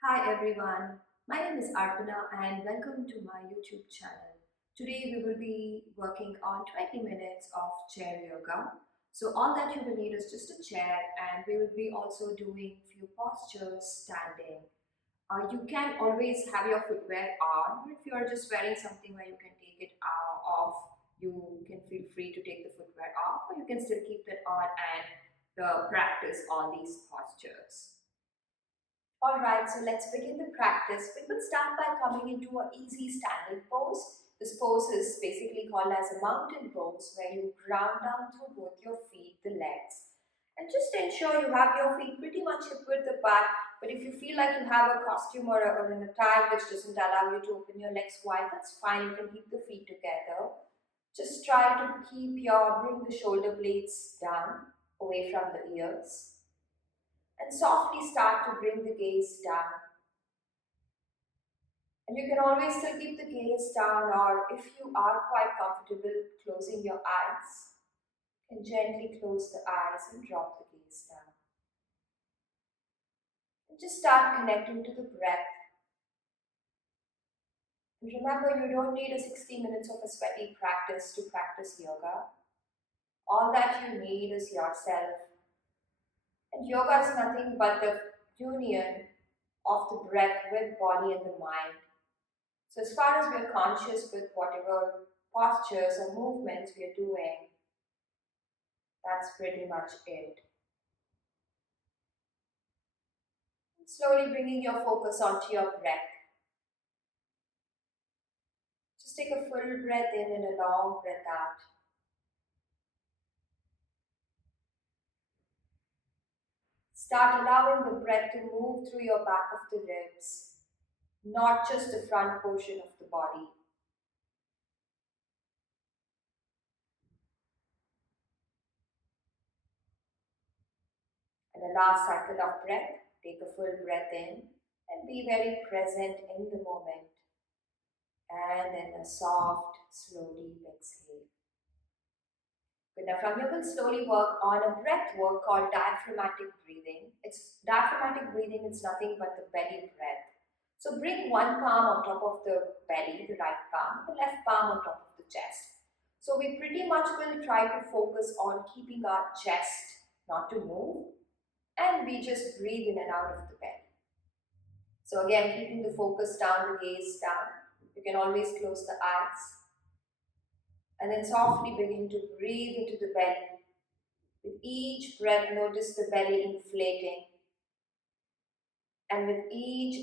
Hi everyone, my name is Arpana and welcome to my YouTube channel. Today we will be working on 20 minutes of chair yoga. So all that you will need is just a chair and we will be also doing few postures standing. You can always have your footwear on. If you are just wearing something where you can take it off, you can feel free to take the footwear off or you can still keep it on and practice all these postures. Alright, so let's begin the practice. We will start by coming into an easy standing pose. This pose is basically called as a mountain pose where you ground down through both your feet, the legs. And just ensure you have your feet pretty much hip width apart. But if you feel like you have a costume or an attire which doesn't allow you to open your legs wide, that's fine. You can keep the feet together. Just try to bring the shoulder blades down away from the ears and softly start to bring the gaze down. And you can always still keep the gaze down, or if you are quite comfortable closing your eyes, you can gently close the eyes and drop the gaze down. And just start connecting to the breath. And remember, you don't need a 60 minutes of a sweaty practice to practice yoga. All that you need is yourself. And yoga is nothing but the union of the breath with body and the mind. So as far as we are conscious with whatever postures or movements we are doing, that's pretty much it. Slowly bringing your focus onto your breath. Just take a full breath in and a long breath out. Start allowing the breath to move through your back of the ribs, not just the front portion of the body. And the last cycle of breath, take a full breath in and be very present in the moment. And then a soft, slowly exhale. Good. Now from here we'll slowly work on a breath work called diaphragmatic breathing. It's diaphragmatic breathing, it's nothing but the belly breath. So bring one palm on top of the belly, the right palm, the left palm on top of the chest. So we pretty much will try to focus on keeping our chest not to move, and we just breathe in and out of the belly. So again, keeping the focus down, the gaze down. You can always close the eyes. And then softly begin to breathe into the belly. With each breath, notice the belly inflating. And with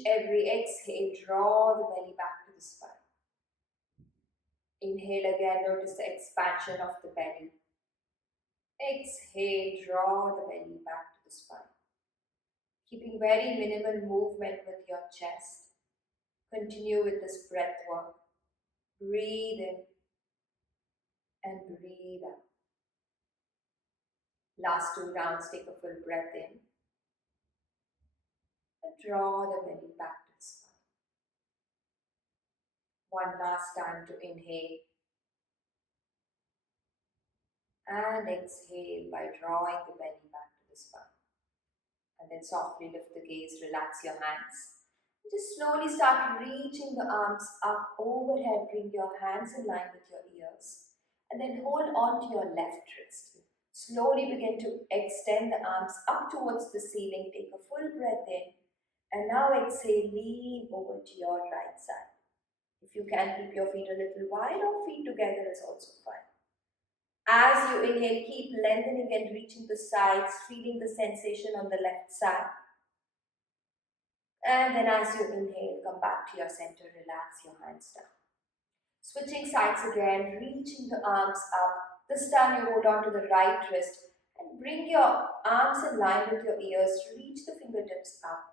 every exhale, draw the belly back to the spine. Inhale again, notice the expansion of the belly. Exhale, draw the belly back to the spine. Keeping very minimal movement with your chest. Continue with this breath work. Breathe in and breathe out. Last 2 rounds, take a full breath in and draw the belly back to the spine. One last time to inhale and exhale by drawing the belly back to the spine. And then softly lift the gaze, relax your hands. Just slowly start reaching the arms up overhead, bring your hands in line with your ears, and then hold on to your left wrist. Slowly begin to extend the arms up towards the ceiling, take a full breath in, and now exhale, lean over to your right side. If you can, keep your feet a little wide or feet together is also fine. As you inhale, keep lengthening and reaching the sides, feeling the sensation on the left side. And then as you inhale, come back to your center, relax your hands down. Switching sides again, reaching the arms up. This time you hold on to the right wrist and bring your arms in line with your ears, reach the fingertips up.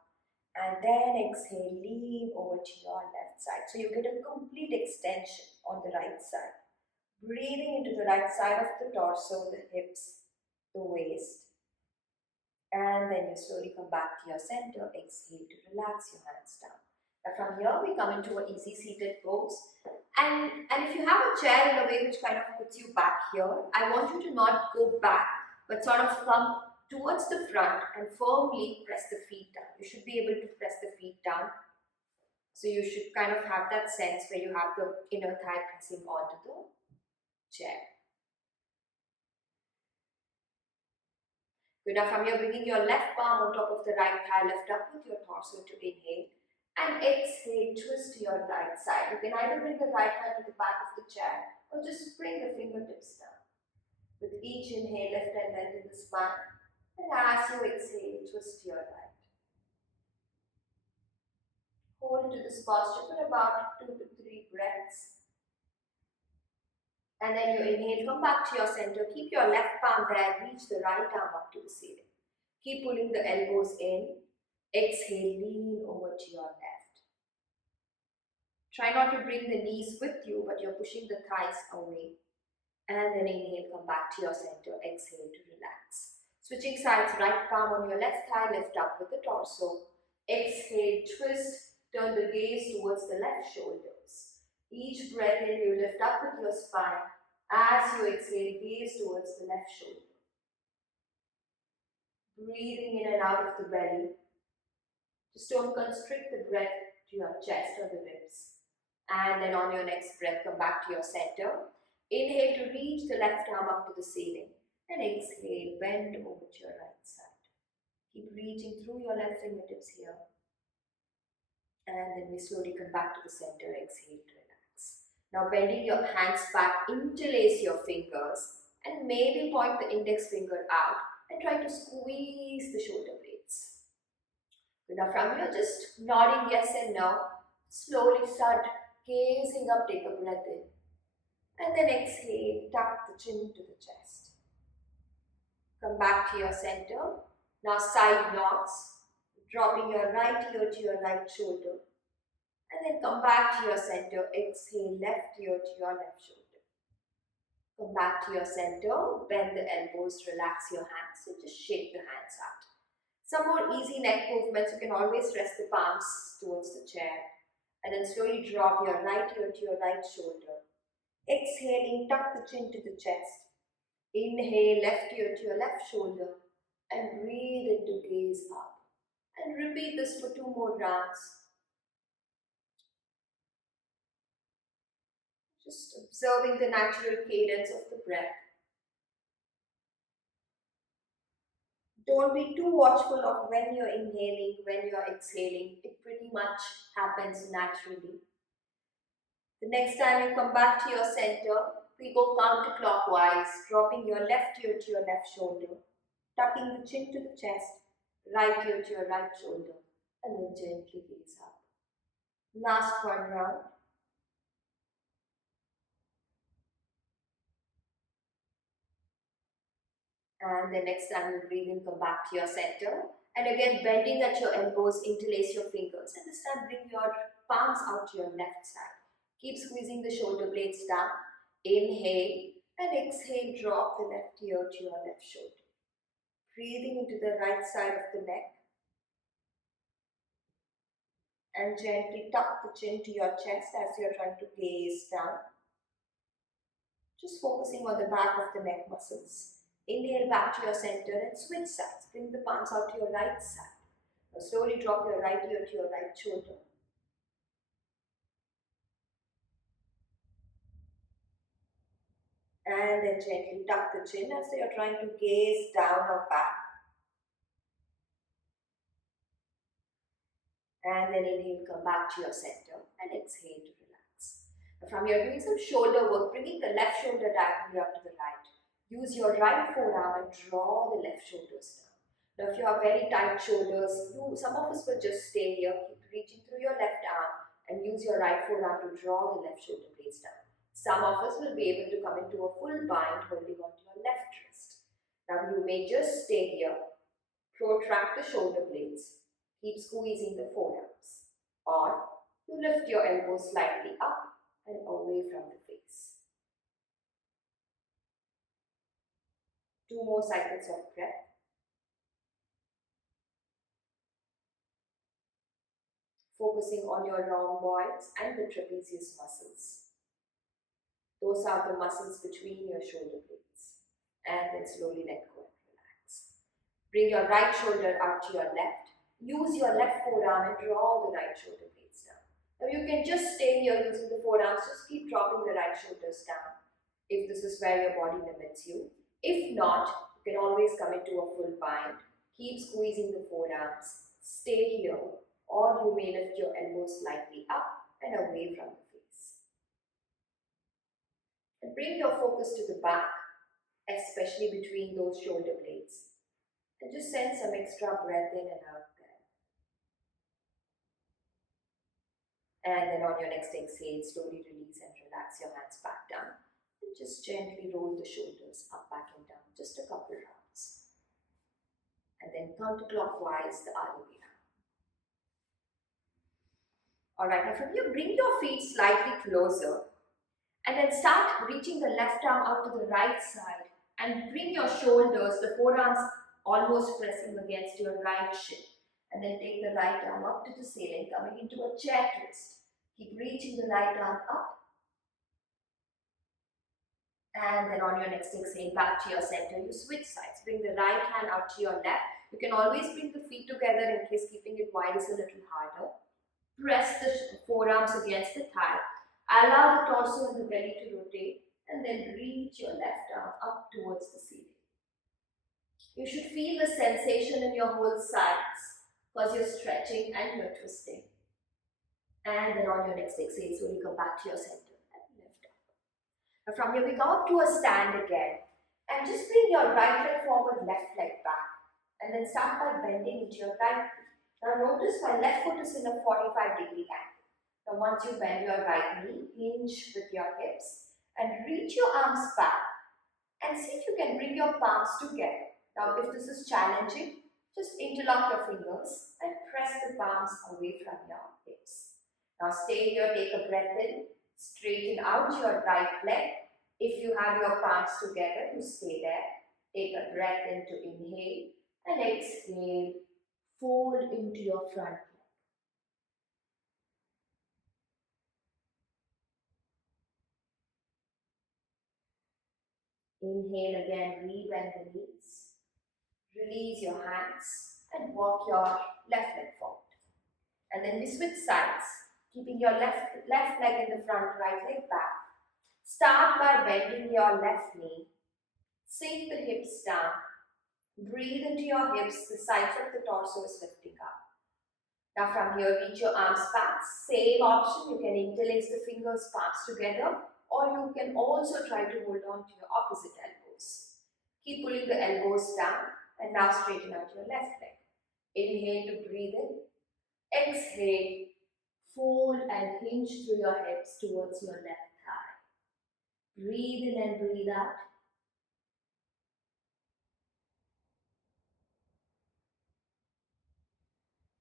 And then exhale, lean over to your left side. So you get a complete extension on the right side. Breathing into the right side of the torso, the hips, the waist. And then you slowly come back to your center, exhale to relax your hands down. Now from here we come into an easy seated pose. And if you have a chair in a way which kind of puts you back here, I want you to not go back, but sort of come towards the front and firmly press the feet down. You should be able to press the feet down. So you should kind of have that sense where you have the inner thigh pressing onto the chair. Good. Now from here, bringing your left palm on top of the right thigh, lift up with your torso to inhale. And exhale, twist to your right side. You can either bring the right hand to the back of the chair or just bring the fingertips down. With each inhale, lift and lengthen the spine. And as you exhale, twist to your right. Hold to this posture for about 2 to 3 breaths. And then you inhale, come back to your center. Keep your left palm there, reach the right arm up to the ceiling. Keep pulling the elbows in. Exhale, lean over to your left. Try not to bring the knees with you, but you're pushing the thighs away. And then inhale, come back to your center. Exhale to relax. Switching sides, right palm on your left thigh, lift up with the torso. Exhale, twist, turn the gaze towards the left shoulders. Each breath in, you lift up with your spine. As you exhale, gaze towards the left shoulder. Breathing in and out of the belly. Just don't constrict the breath to your chest or the ribs. And then on your next breath, come back to your center. Inhale to reach the left arm up to the ceiling. And exhale, bend over to your right side. Keep reaching through your left fingertips here. And then we slowly come back to the center. Exhale to relax. Now bending your hands back, interlace your fingers. And maybe point the index finger out. And try to squeeze the shoulder blades. Now from here, just nodding yes and no. Slowly start gazing up, take a breath in. And then exhale, tuck the chin to the chest. Come back to your center. Now side nods, dropping your right ear to your right shoulder. And then come back to your center. Exhale, left ear to your left shoulder. Come back to your center, bend the elbows, relax your hands, and just shake the hands out. Some more easy neck movements, you can always rest the palms towards the chair. And then slowly drop your right ear to your right shoulder. Exhaling, tuck the chin to the chest. Inhale, left ear to your left shoulder. And breathe into gaze up. And repeat this for 2 more rounds. Just observing the natural cadence of the breath. Don't be too watchful of when you're inhaling, when you're exhaling. It pretty much happens naturally. The next time you come back to your center, we go counterclockwise, dropping your left ear to your left shoulder, tucking the chin to the chest, right ear to your right shoulder, and then gently gaze up. Last one round. And the next time you breathe in, come back to your center. And again, bending at your elbows, interlace your fingers. And this time, bring your palms out to your left side. Keep squeezing the shoulder blades down. Inhale and exhale, drop the left ear to your left shoulder. Breathing into the right side of the neck. And gently tuck the chin to your chest as you're trying to gaze down. Just focusing on the back of the neck muscles. Inhale back to your center and switch sides. Bring the palms out to your right side. Now slowly drop your right ear to your right shoulder. And then gently tuck the chin as you're trying to gaze down or back. And then inhale, come back to your center and exhale to relax. Now from here, doing some shoulder work, bringing the left shoulder diagonally up to the right. Use your right forearm and draw the left shoulders down. Now if you have very tight shoulders, some of us will just stay here, keep reaching through your left arm and use your right forearm to draw the left shoulder blades down. Some of us will be able to come into a full bind holding onto your left wrist. Now you may just stay here, protract the shoulder blades, keep squeezing the forearms, or you lift your elbows slightly up and away from the face. 2 more cycles of breath. Focusing on your rhomboids and the trapezius muscles. Those are the muscles between your shoulder blades. And then slowly let go and relax. Bring your right shoulder out to your left. Use your left forearm and draw the right shoulder blades down. Now you can just stay here using the forearms, just keep dropping the right shoulders down if this is where your body limits you. If not, you can always come into a full bind. Keep squeezing the forearms, stay here, or you may lift your elbows slightly up and away from the face. And bring your focus to the back, especially between those shoulder blades. And just send some extra breath in and out there. And then on your next exhale, slowly release and relax your hands back down. And just gently roll the shoulders up, back and down, just a couple rounds. And then counterclockwise the other way around. Alright, now from here, bring your feet slightly closer and then start reaching the left arm out to the right side and bring your shoulders, the forearms almost pressing against your right shin. And then take the right arm up to the ceiling, coming into a chair twist. Keep reaching the right arm up. And then on your next exhale, back to your center, you switch sides. Bring the right hand out to your left. You can always bring the feet together in case keeping it wide is a little harder. Press the forearms against the thigh. Allow the torso and the belly to rotate. And then reach your left arm up towards the ceiling. You should feel the sensation in your whole sides because you're stretching and you're twisting. And then on your next exhale, slowly come back to your center and lift up. Now from here, we come up to a stand again. And just bring your right leg forward, left leg back. And then start by bending into your right knee. Now notice my left foot is in a 45-degree angle. Now once you bend your right knee, hinge with your hips and reach your arms back. And see if you can bring your palms together. Now if this is challenging, just interlock your fingers and press the palms away from your hips. Now stay here, take a breath in, straighten out your right leg. If you have your palms together, you stay there. Take a breath in to inhale and exhale, fold into your front leg. Inhale again, rebend the knees. Release your hands and walk your left leg forward. And then we switch sides, keeping your left leg in the front, right leg back. Start by bending your left knee. Sink the hips down. Breathe into your hips, the sides of the torso is lifting up. Now from here, reach your arms back. Same option, you can interlace the fingers, palms together, or you can also try to hold on to your opposite elbows. Keep pulling the elbows down and now straighten out your left leg. Inhale to breathe in. Exhale, fold and hinge through your hips towards your left thigh. Breathe in and breathe out.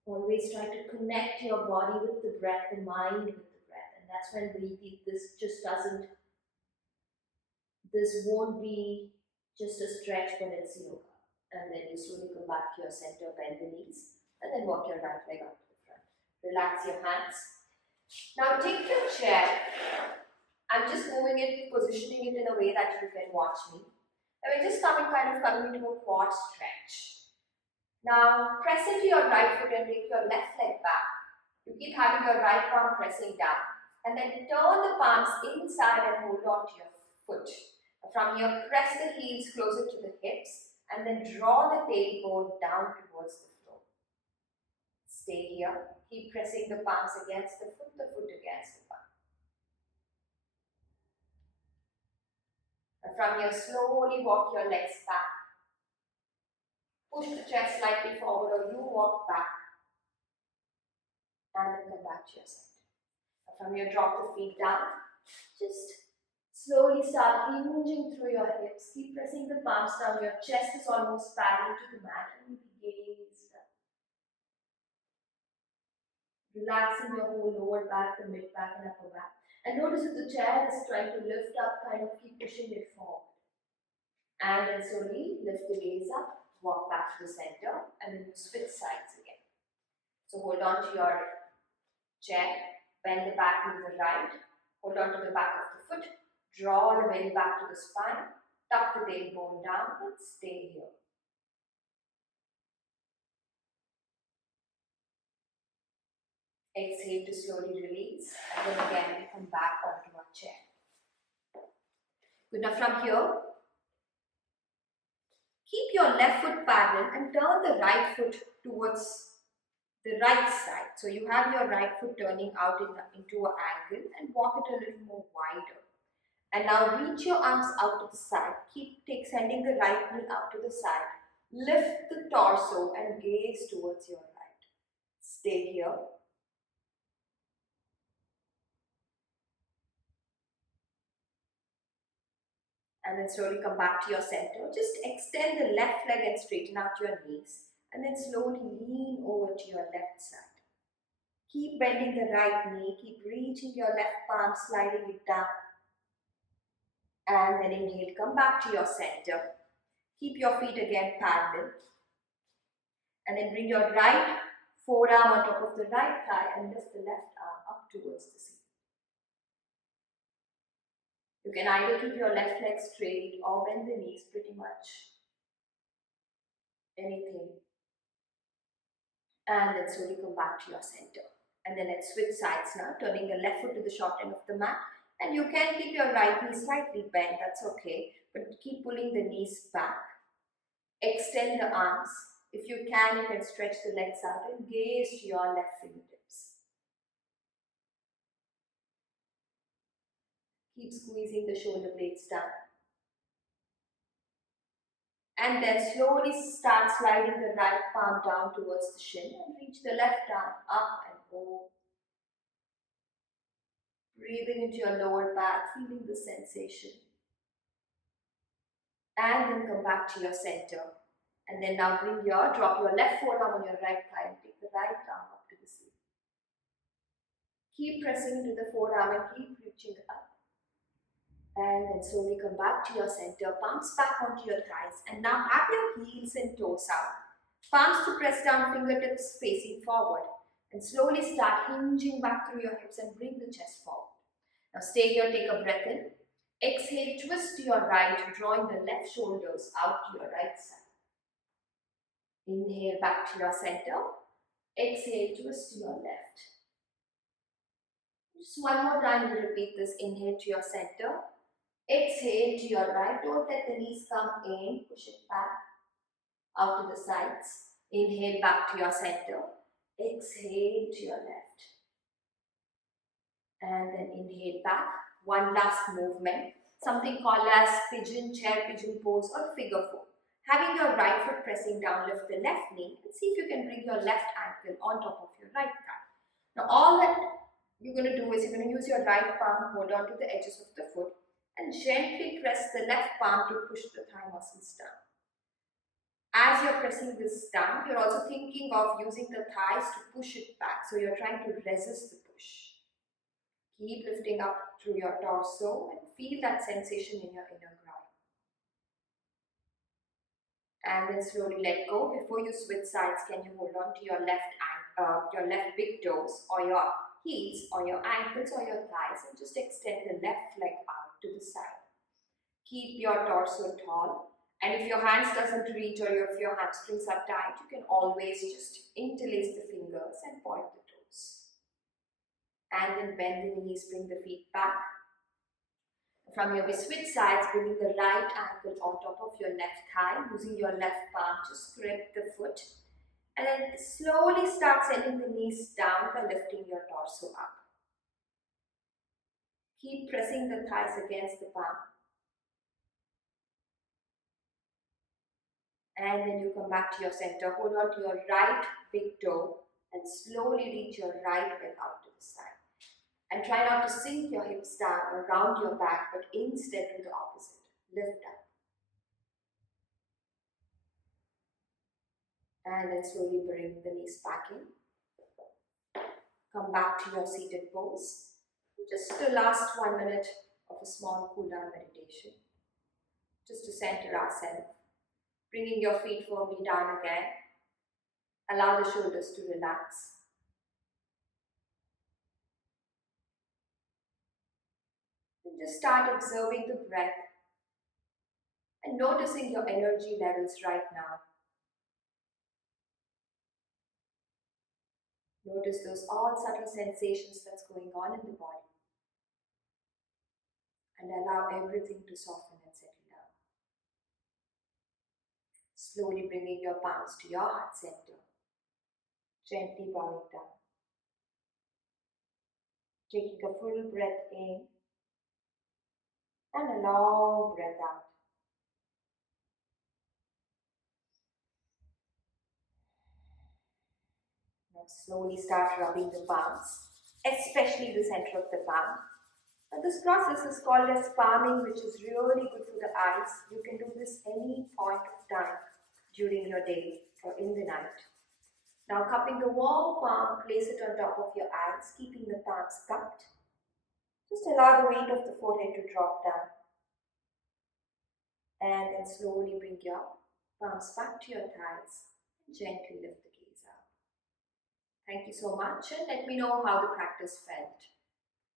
Always try to connect your body with the breath, the mind with the breath. And that's when this won't be just a stretch, but it's yoga. And then you slowly come back to your center, bend the knees, and then walk your right leg up to the front. Relax your hands. Now take your chair. I'm just moving it, positioning it in a way that you can watch me. And we're just coming into a quad stretch. Now press into your right foot and take your left leg back. You keep having your right palm pressing down. And then turn the palms inside and hold on to your foot. From here, press the heels closer to the hips and then draw the tailbone down towards the floor. Stay here. Keep pressing the palms against the foot against the palm. And from here, slowly walk your legs back. Push the chest slightly forward or you walk back. And then come back to your center. And from here, drop the feet down. Just slowly start hinging through your hips. Keep pressing the palms down. Your chest is almost parallel to the mat and you gaze down. Relaxing your whole lower back, the mid back and upper back. And notice if the chair is trying to lift up, kind of keep pushing it forward. And then slowly lift the gaze up, walk back to the center, and then you switch sides again. So hold on to your chair, bend the back knee to the right, hold on to the back of the foot, draw the belly back to the spine, tuck the tailbone down and stay here. Exhale to slowly release, and then again we come back onto our chair. Good. Now from here, keep your left foot parallel and turn the right foot towards the right side. So you have your right foot turning out into an angle and walk it a little more wider. And now reach your arms out to the side. Sending the right knee out to the side. Lift the torso and gaze towards your right. Stay here. And then slowly come back to your center. Just extend the left leg and straighten out your knees. And then slowly lean over to your left side. Keep bending the right knee. Keep reaching your left palm, sliding it down. And then inhale, come back to your center. Keep your feet again parallel. And then bring your right forearm on top of the right thigh and lift the left arm up towards the ceiling. You can either keep your left leg straight or bend the knees, pretty much anything. And then slowly come back to your center. And then let's switch sides now, turning the left foot to the short end of the mat. And you can keep your right knee slightly bent, that's okay. But keep pulling the knees back. Extend the arms. If you can stretch the legs out and gaze to your left fingertips. Keep squeezing the shoulder blades down. And then slowly start sliding the right palm down towards the shin and reach the left arm up and over. Breathing into your lower back, feeling the sensation. And then come back to your center. And then now drop your left forearm on your right thigh and take the right arm up to the ceiling. Keep pressing into the forearm and keep reaching up. And then slowly come back to your center, palms back onto your thighs. And now have your heels and toes out. Palms to press down, fingertips facing forward. And slowly start hinging back through your hips and bring the chest forward. Now stay here, take a breath in. Exhale, twist to your right, drawing the left shoulders out to your right side. Inhale back to your center. Exhale, twist to your left. Just one more time, you repeat this. Inhale to your center. Exhale to your right. Don't let the knees come in. Push it back out to the sides. Inhale back to your center. Exhale to your left. And then inhale back. One last movement. Something called as pigeon chair, pigeon pose or figure four. Having your right foot pressing down, lift the left knee and see if you can bring your left ankle on top of your right thigh. Now all that you're going to do is you're going to use your right palm, hold on to the edges of the foot and gently press the left palm to push the thigh muscles down. As you're pressing this down, you're also thinking of using the thighs to push it back. So you're trying to resist the push. Keep lifting up through your torso and feel that sensation in your inner ground. And then slowly let go. Before you switch sides, can you hold on to your left big toes or your heels or your ankles or your thighs and just extend the left leg out to the side. Keep your torso tall. And if your hands doesn't reach or if your hamstrings are tight, you can always just interlace the fingers and point the toes. And then bend the knees, bring the feet back. From here we switch sides, bringing the right ankle on top of your left thigh, using your left palm to grip the foot. And then slowly start sending the knees down by lifting your torso up. Keep pressing the thighs against the palm. And then you come back to your center. Hold on to your right big toe and slowly reach your right leg out to the side. And try not to sink your hips down or round your back, but instead do the opposite. Lift up. And then slowly bring the knees back in. Come back to your seated pose. Just the last 1 minute of a small cool down meditation. Just to center ourselves. Bringing your feet firmly down again. Allow the shoulders to relax. And just start observing the breath and noticing your energy levels right now. Notice those all subtle sensations that's going on in the body and allow everything to soften and settle down. Slowly bringing your palms to your heart center. Gently bowing down. Taking a full breath in and a long breath out. Now slowly start rubbing the palms, especially the center of the palm. Now this process is called as palming, which is really good for the eyes. You can do this any point of time during your day or in the night. Now cupping the warm palm, place it on top of your eyes, keeping the palms cupped. Just allow the weight of the forehead to drop down. And then slowly bring your palms back to your thighs and gently lift the gaze up. Thank you so much, and let me know how the practice felt.